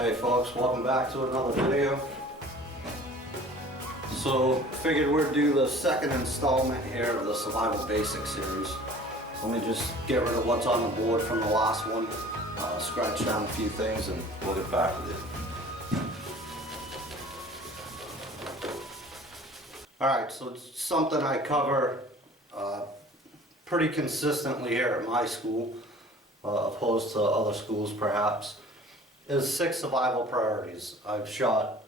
Hey folks, welcome back to another video. So, figured we'd do the second installment here of the Survival Basics series. Let me just get rid of what's on the board from the last one, scratch down a few things, and we'll get back with it. Alright, so it's something I cover pretty consistently here at my school, opposed to other schools perhaps, is 6 survival priorities. I've shot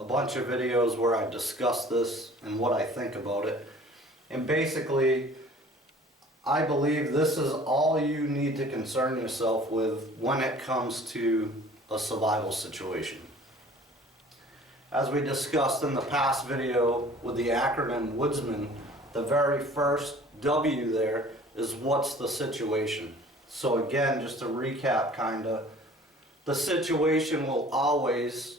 a bunch of videos where I discuss this and what I think about it. And basically, I believe this is all you need to concern yourself with when it comes to a survival situation. As we discussed in the past video with the acronym Woodsman, the very first W there is what's the situation. So again, just to recap kinda, the situation will always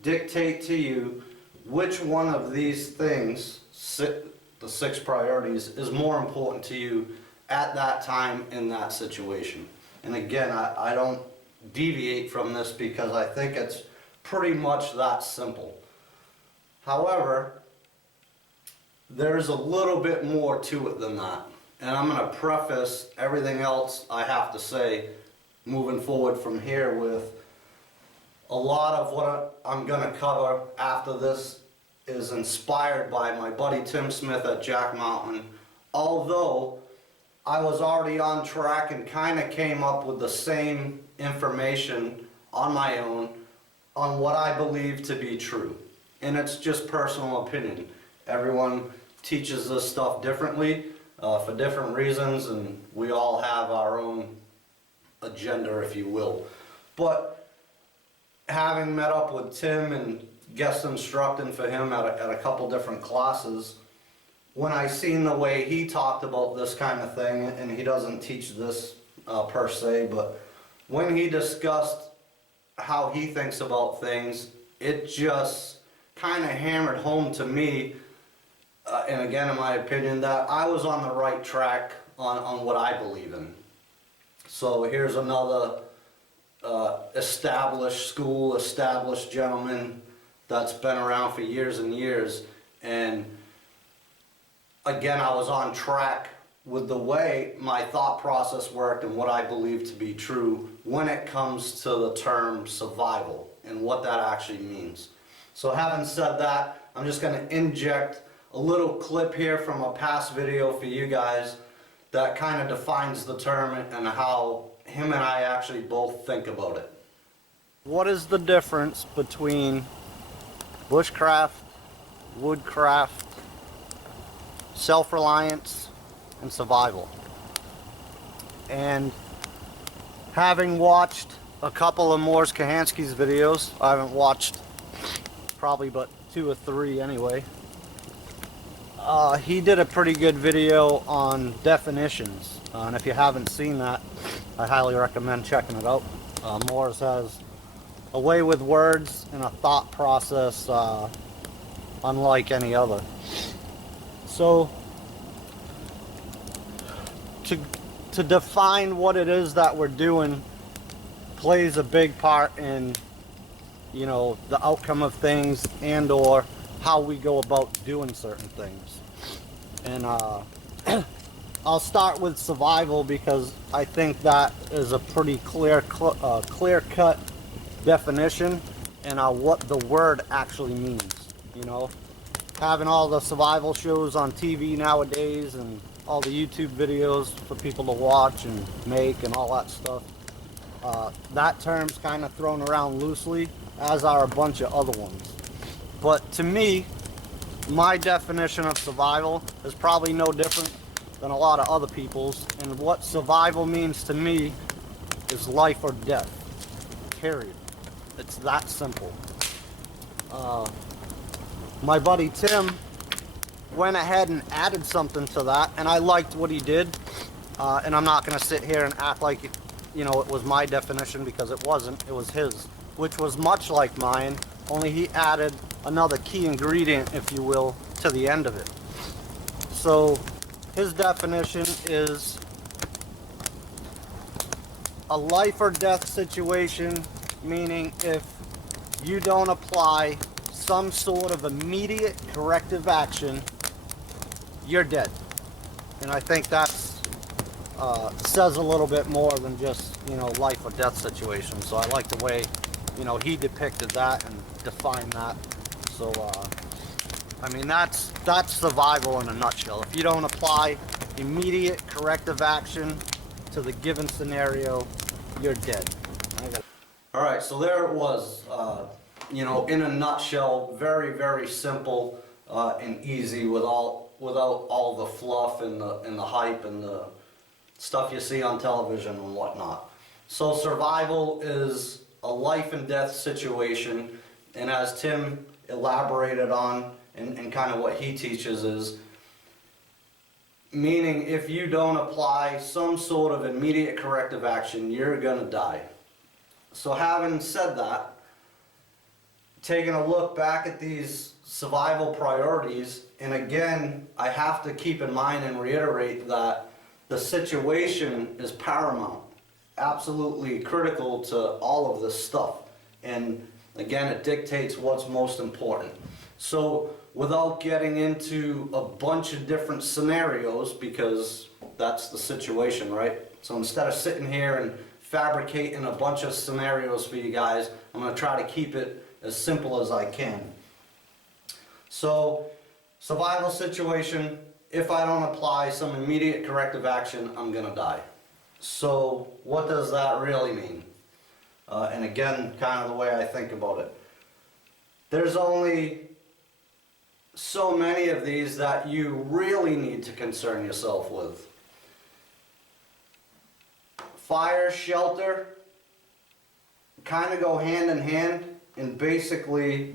dictate to you which one of these things, the 6 priorities, is more important to you at that time in that situation. And again, I don't deviate from this because I think it's pretty much that simple. However, there's a little bit more to it than that. And I'm going to preface everything else I have to say moving forward from here with a lot of what I'm going to cover after this is inspired by my buddy Tim Smith at Jack Mountain, although I was already on track and kind of came up with the same information on my own on what I believe to be true. And it's just personal opinion. Everyone teaches this stuff differently for different reasons, and we all have our own agenda, if you will. But having met up with Tim and guest instructing for him at a couple different classes, when I seen the way he talked about this kind of thing, and he doesn't teach this per se, but when he discussed how he thinks about things, it just kind of hammered home to me, and again in my opinion, that I was on the right track on what I believe in. So here's another established school, established gentleman that's been around for years and years, and again I was on track with the way my thought process worked and what I believe to be true when it comes to the term survival and what that actually means. So having said that, I'm just going to inject a little clip here from a past video for you guys that kind of defines the term and how him and I actually both think about it. What is the difference between bushcraft, woodcraft, self-reliance, and survival? And having watched a couple of Morris Kahansky's videos, I haven't watched probably but 2 or 3 anyway, he did a pretty good video on definitions, and if you haven't seen that, I highly recommend checking it out. Morris has a way with words and a thought process unlike any other. So to define what it is that we're doing plays a big part in, you know, the outcome of things and or how we go about doing certain things. And I'll start with survival because I think that is a pretty clear-cut definition and what the word actually means. You know, having all the survival shows on TV nowadays and all the YouTube videos for people to watch and make and all that stuff, that term's kind of thrown around loosely, as are a bunch of other ones. But to me, my definition of survival is probably no different than a lot of other people's, and what survival means to me is life or death, period. It's that simple. My buddy Tim went ahead and added something to that, and I liked what he did, and I'm not going to sit here and act like it was my definition, because it wasn't. It was his, which was much like mine, only he added another key ingredient, if you will, to the end of it. So his definition is a life or death situation meaning if you don't apply some sort of immediate corrective action, you're dead. And I think that's says a little bit more than just, life or death situation. So I like the way, he depicted that and defined that. So, I mean, that's survival in a nutshell. If you don't apply immediate corrective action to the given scenario, you're dead. All right, so there it was, in a nutshell, very, very simple and easy without all the fluff and the hype and the stuff you see on television and whatnot. So survival is a life and death situation, and as Tim elaborated on and kind of what he teaches is, meaning if you don't apply some sort of immediate corrective action, you're gonna die. So having said that, taking a look back at these survival priorities, and again, I have to keep in mind and reiterate that the situation is paramount, absolutely critical to all of this stuff. And again, it dictates what's most important. So without getting into a bunch of different scenarios, because that's the situation, right? So instead of sitting here and fabricating a bunch of scenarios for you guys, I'm going to try to keep it as simple as I can. So, survival situation, if I don't apply some immediate corrective action, I'm going to die. So, what does that really mean? And again, kind of the way I think about it. There's only so many of these that you really need to concern yourself with. Fire, shelter, kind of go hand in hand, and basically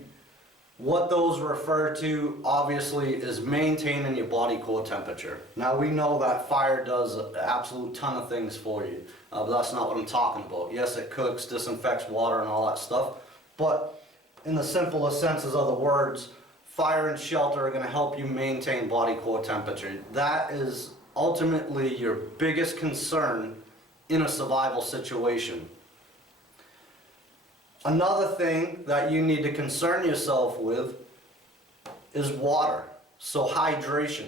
what those refer to obviously is maintaining your body core temperature. Now we know that fire does an absolute ton of things for you, but that's not what I'm talking about. Yes, it cooks, disinfects water and all that stuff, but in the simplest senses of the words, fire and shelter are going to help you maintain body core temperature. That is ultimately your biggest concern in a survival situation. Another thing that you need to concern yourself with is water. So hydration,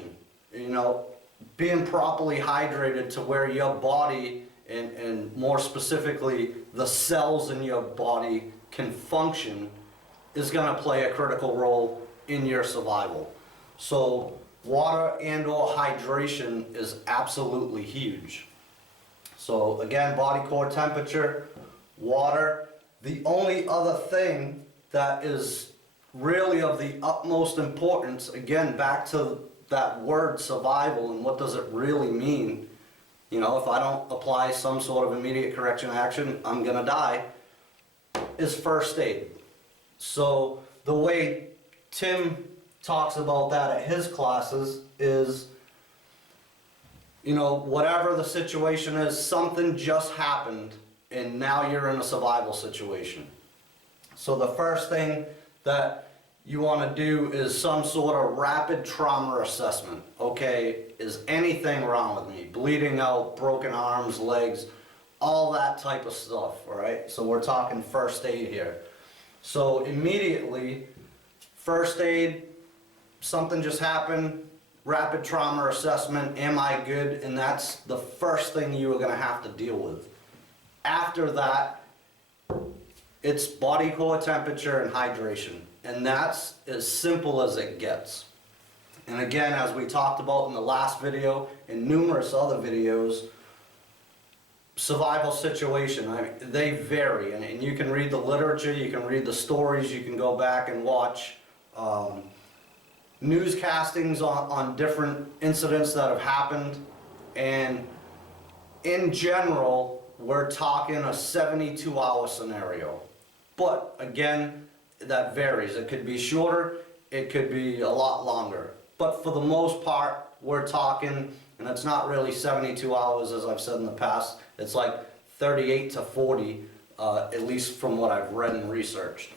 being properly hydrated to where your body and more specifically the cells in your body can function is going to play a critical role in your survival. So water and or hydration is absolutely huge. So again, body core temperature, water. The only other thing that is really of the utmost importance, again, back to that word survival and what does it really mean, if I don't apply some sort of immediate correction action, I'm gonna die, is first aid. So the way Tim talks about that at his classes is, whatever the situation is, something just happened and now you're in a survival situation. So the first thing that you want to do is some sort of rapid trauma assessment. Okay, is anything wrong with me? Bleeding out, broken arms, legs, all that type of stuff, all right? So we're talking first aid here. So immediately, first aid, something just happened, rapid trauma assessment, am I good? And that's the first thing you are going to have to deal with. After that, it's body core temperature and hydration. And that's as simple as it gets. And again, as we talked about in the last video and numerous other videos, survival situation, they vary. And you can read the literature, you can read the stories, you can go back and watch newscastings on different incidents that have happened. And in general, we're talking a 72-hour scenario. But again, that varies. It could be shorter, it could be a lot longer. But for the most part, we're talking, and it's not really 72 hours as I've said in the past, it's like 38 to 40, at least from what I've read and researched.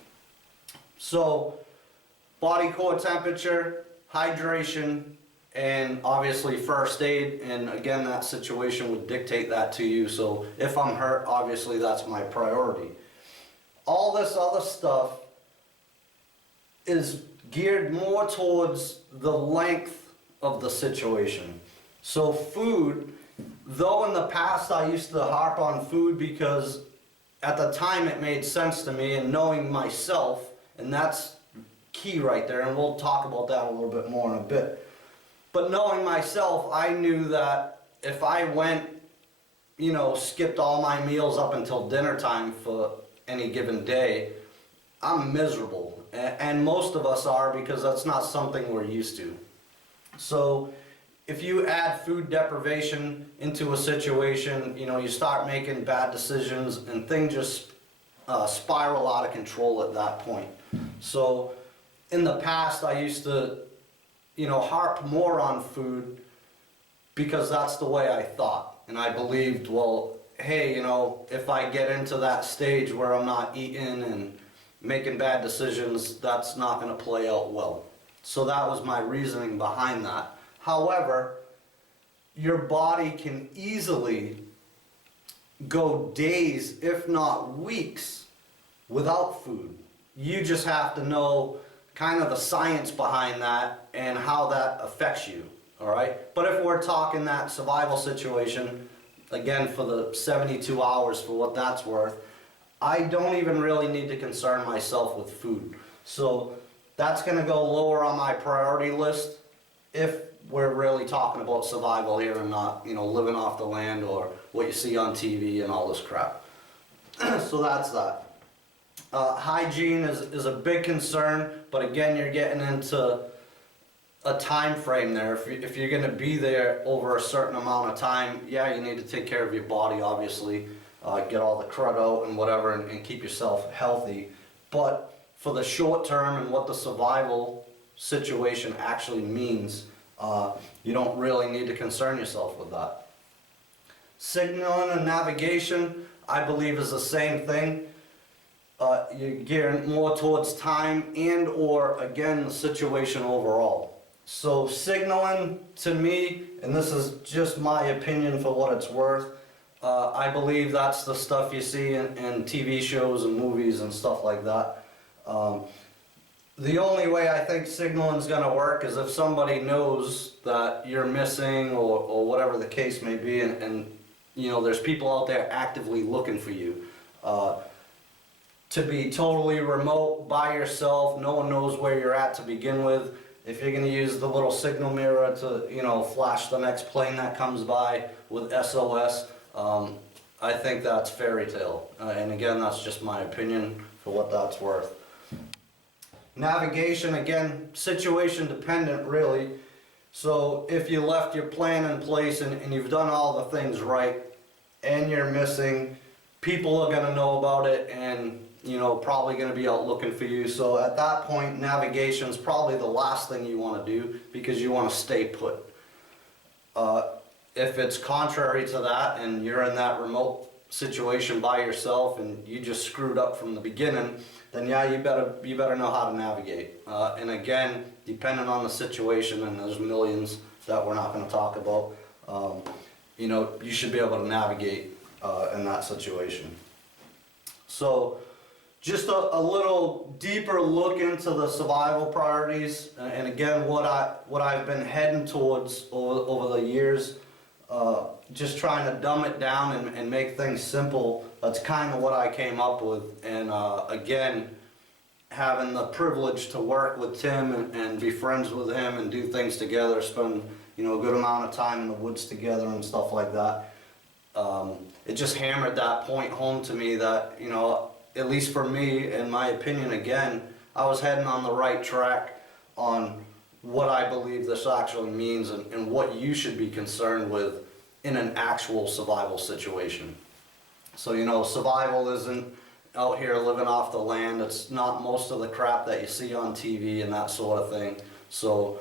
So, body core temperature, hydration, and obviously first aid, and again that situation would dictate that to you. So if I'm hurt, obviously that's my priority. All this other stuff is geared more towards the length of the situation. So food, though in the past I used to harp on food because at the time it made sense to me, and knowing myself, and that's key right there, and we'll talk about that a little bit more in a bit. But knowing myself, I knew that if I went, skipped all my meals up until dinner time for any given day, I'm miserable. And most of us are, because that's not something we're used to. So if you add food deprivation into a situation, you start making bad decisions and things just spiral out of control at that point. So in the past I used to, harp more on food because that's the way I thought. And I believed, well, hey, if I get into that stage where I'm not eating and making bad decisions, that's not going to play out well. So that was my reasoning behind that. However, your body can easily go days, if not weeks, without food. You just have to know kind of the science behind that and how that affects you, all right? But if we're talking that survival situation, again, for the 72 hours, for what that's worth, I don't even really need to concern myself with food. So that's going to go lower on my priority list if we're really talking about survival here and not, living off the land or what you see on TV and all this crap. So that's that. Hygiene is a big concern, but again, you're getting into a time frame there. If you're going to be there over a certain amount of time, yeah, you need to take care of your body, obviously. Get all the crud out and whatever, and keep yourself healthy. But for the short term and what the survival situation actually means, you don't really need to concern yourself with that. Signaling and navigation, I believe, is the same thing. You're gearing more towards time and or, again, the situation overall. So signaling, to me, and this is just my opinion for what it's worth, I believe that's the stuff you see in TV shows and movies and stuff like that. The only way I think signaling is going to work is if somebody knows that you're missing or whatever the case may be, and there's people out there actively looking for you. To be totally remote by yourself, no one knows where you're at to begin with. If you're going to use the little signal mirror to flash the next plane that comes by with SOS, I think that's fairy tale. And again, that's just my opinion for what that's worth. Navigation, again, situation dependent really. So if you left your plan in place and you've done all the things right and you're missing, people are going to know about it and probably going to be out looking for you. So at that point, navigation is probably the last thing you want to do because you want to stay put. If it's contrary to that and you're in that remote situation by yourself and you just screwed up from the beginning, then yeah, you better know how to navigate. And again, depending on the situation, and there's millions that we're not going to talk about, you should be able to navigate in that situation. So just a little deeper look into the survival priorities, and again, what I've been heading towards over the years, just trying to dumb it down and make things simple. That's kind of what I came up with. And again, having the privilege to work with Tim and be friends with him and do things together, spend a good amount of time in the woods together and stuff like that. It just hammered that point home to me that, at least for me, in my opinion, again, I was heading on the right track on what I believe this actually means and what you should be concerned with in an actual survival situation. So, survival isn't out here living off the land. It's not most of the crap that you see on TV and that sort of thing. So,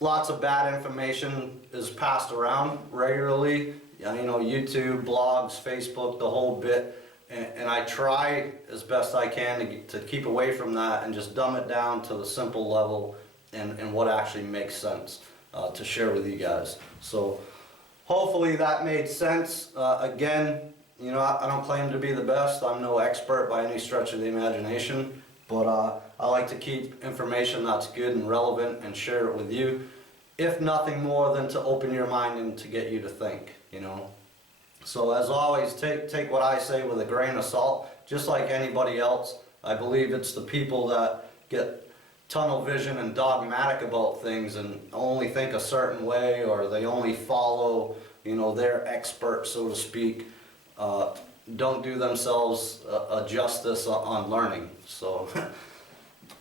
lots of bad information is passed around regularly. YouTube, blogs, Facebook, the whole bit. And I try as best I can to keep away from that and just dumb it down to the simple level and what actually makes sense to share with you guys. So hopefully that made sense. Again, You know, I don't claim to be the best. I'm no expert by any stretch of the imagination, but I like to keep information that's good and relevant and share it with you, if nothing more than to open your mind and to get you to think, you know. So as always, take what I say with a grain of salt, just like anybody else. I believe it's the people that get tunnel vision and dogmatic about things and only think a certain way, or they only follow, you know, their expert, so to speak, don't do themselves a justice on learning. So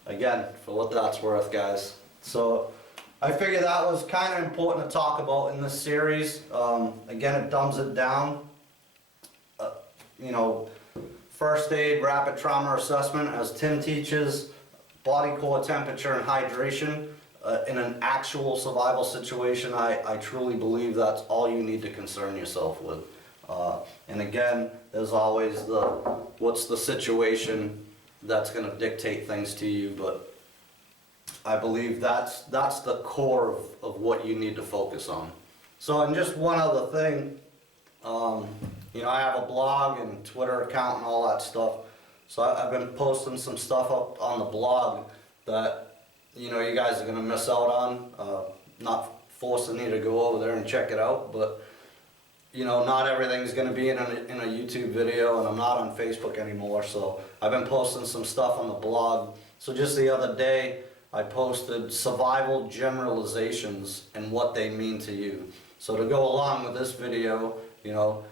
again, for what that's worth, guys. So I figured that was kind of important to talk about in this series. Again, it dumbs it down. You know, first aid, rapid trauma assessment, as Tim teaches, body core temperature and hydration. In an actual survival situation, I truly believe that's all you need to concern yourself with. And again, there's always what's the situation that's going to dictate things to you, but I believe that's the core of what you need to focus on. So, and just one other thing, you know, I have a blog and Twitter account and all that stuff. So I've been posting some stuff up on the blog that, you know, you guys are going to miss out on. Not forcing you to go over there and check it out, but, you know, not everything's going to be in a YouTube video, and I'm not on Facebook anymore. So I've been posting some stuff on the blog. So just the other day, I posted survival generalizations and what they mean to you. So to go along with this video, you know,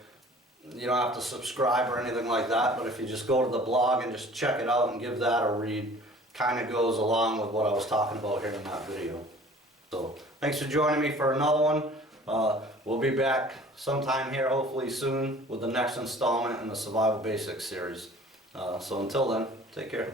you don't have to subscribe or anything like that, but if you just go to the blog and just check it out and give that a read, kind of goes along with what I was talking about here in that video. So thanks for joining me for another one. We'll be back sometime here, hopefully soon, with the next installment in the Survival Basics series. So until then, take care.